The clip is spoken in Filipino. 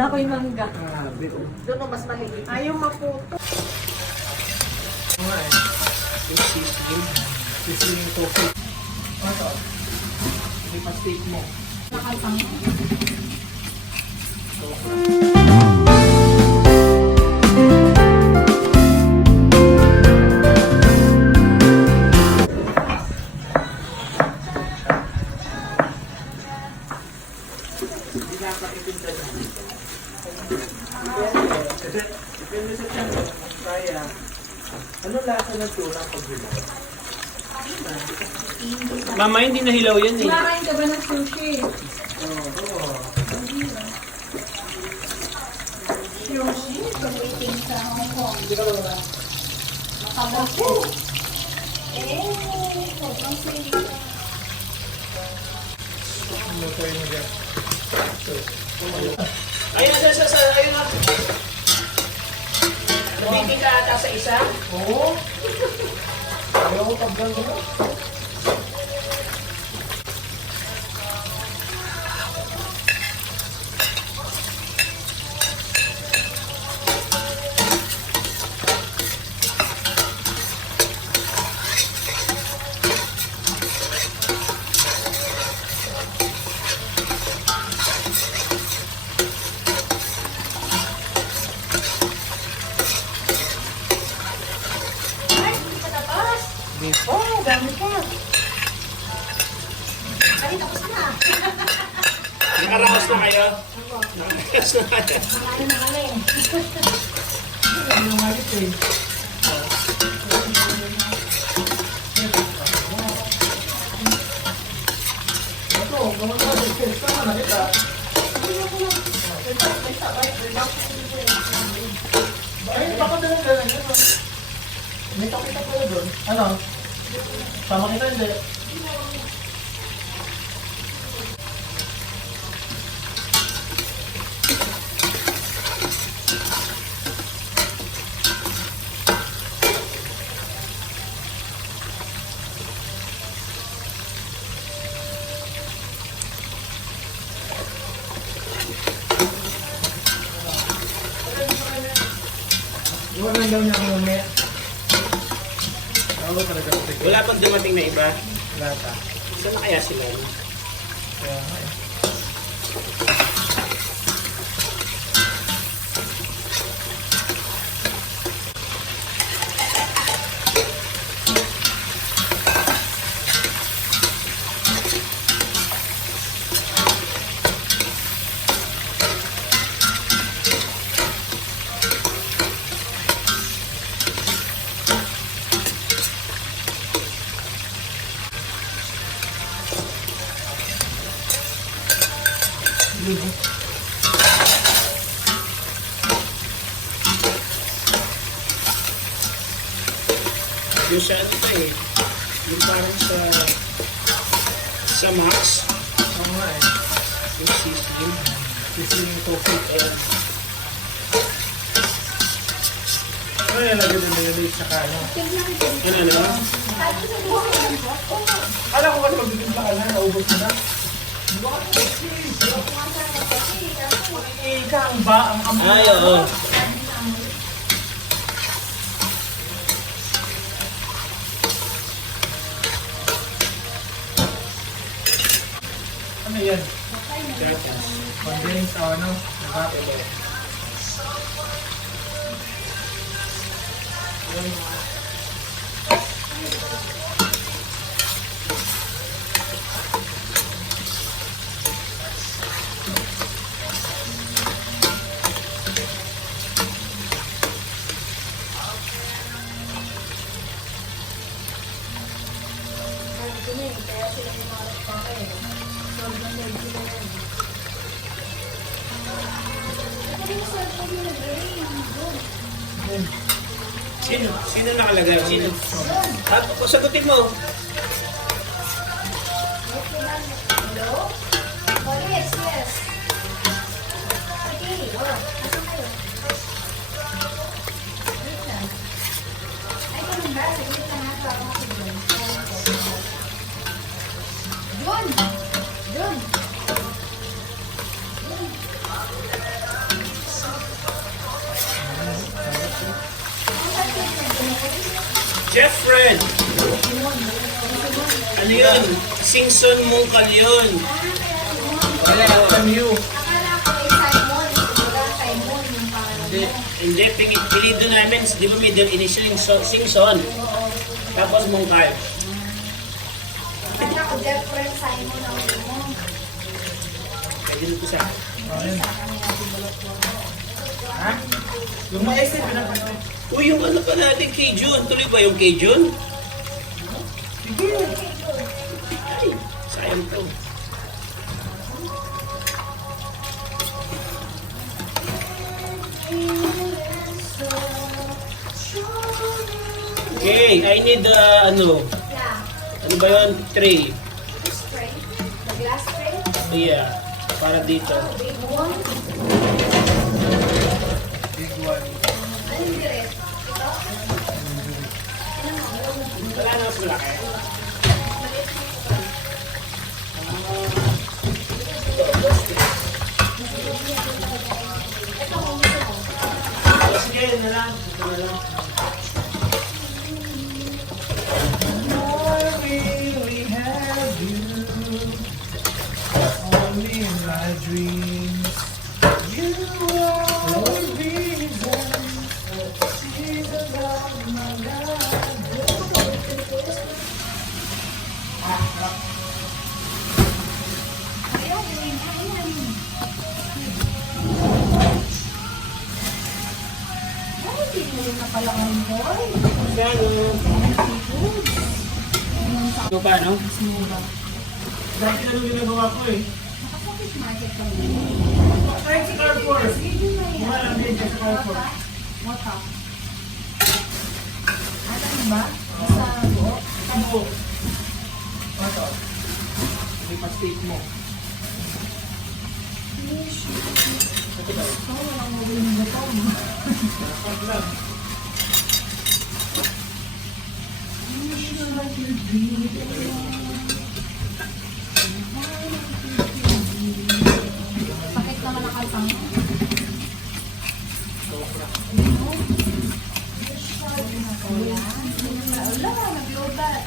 Kala ko yung mangga. Grabe, oh. Doon o mas maliit. Ayaw maputo. Ano nga eh. Yung sizzling. Sizzling tofu. Ano to? Hindi pa steak mo. Nakasang. Hindi dapat ipinta dyan. Depende sa tiyan. Kaya, ano lasa ng tuna pag hilaw? Mama, hindi nahilaw yan eh. Kumakain ka ba ng sushi? Oo. Sushi? Pag-waiting sa Hong Kong. Hindi ka ba? Makabako. Sobrang sili. Ano tayo mo dyan? Ayun, ayun na. Nabibig ka ata sa isa? Oo. Ayaw ko pag gano'n. Ay, hindi ka tapos. Oh, dami pa. Ay, tapos na. Nakaraos na kayo? Nakaraos na kayo. Malayo na kami. Ano nga ito eh? Ito, gawin mo rin. Tama na kita. Ay, baka doon ka lang. May kakita ko doon. Ano? Tama kita hindi. Iwan lang daw niya kung mamaya. Ako talaga ako tigil. Wala pang dumating na iba. Wala pa. Saan na kaya sila? Kaya nga eh. Yung sa ano pa eh. Yung parang sa Max. Oo nga eh. Yung sizzling. Sizzling tofu. Ayan. Ano yung lagay din nilagay sa kano? Ano? Alam ko kasi magiging ka na, naubos mo na. Ikang ba ang amoy? Ay, oo. Ano yan? Gatas. Condensed o ano? Nakapilo. Sino nakalagay? Sino? Ah, sagutin mo. Hello? Oh, yes, yes. Okay, oh, nasaan kayo? Wait lang. Ay, ganun ba? Sige lang ha, para makasig John! John! John! Chef Fred! Ano yun? Singson Mungkal yun. Wala, from you. Akala ko ay Simon. Wala Simon yung pangalan. Hindi, pilido namin, di ba may initial Singson? Tapos Mungkal. Akala ko different Simon ang mo. Pwede nito sa. Ha? Yung maisip, pinapanood. Uy, yung ano pa natin, Cajun. Tuloy ba yung Cajun? Sige. Ay, sayang to. Okay, I need ano Yeah. ba yun? Tray. This tray. The glass tray. Yeah, para dito. Big one. Big one. Ano yung direct? Ito? Wala na mas malaki. Ito kung gusto mo. Sige, yun na lang. Ito na lang. I really have you. Only in my dreams. You are the reason. Jesus of my life. Ayaw, yun. Ayan. Ay, pinuli na pala ngayon, boy. Magkano? Ito pa, no? Dati na nung ginagawa ko eh. Nakasapit market pa rin. Kahit sa Carrefour. Sige na yan. Wala lang din sa Carrefour. Wata. Ano ba? Sa buhok? Sampo. Ito. May pa-steak mo. Ito ba? Ito, walang mabili ng gutom. Pag lang. Sakit naman ang kalpang mo. Wala, nag-lobat.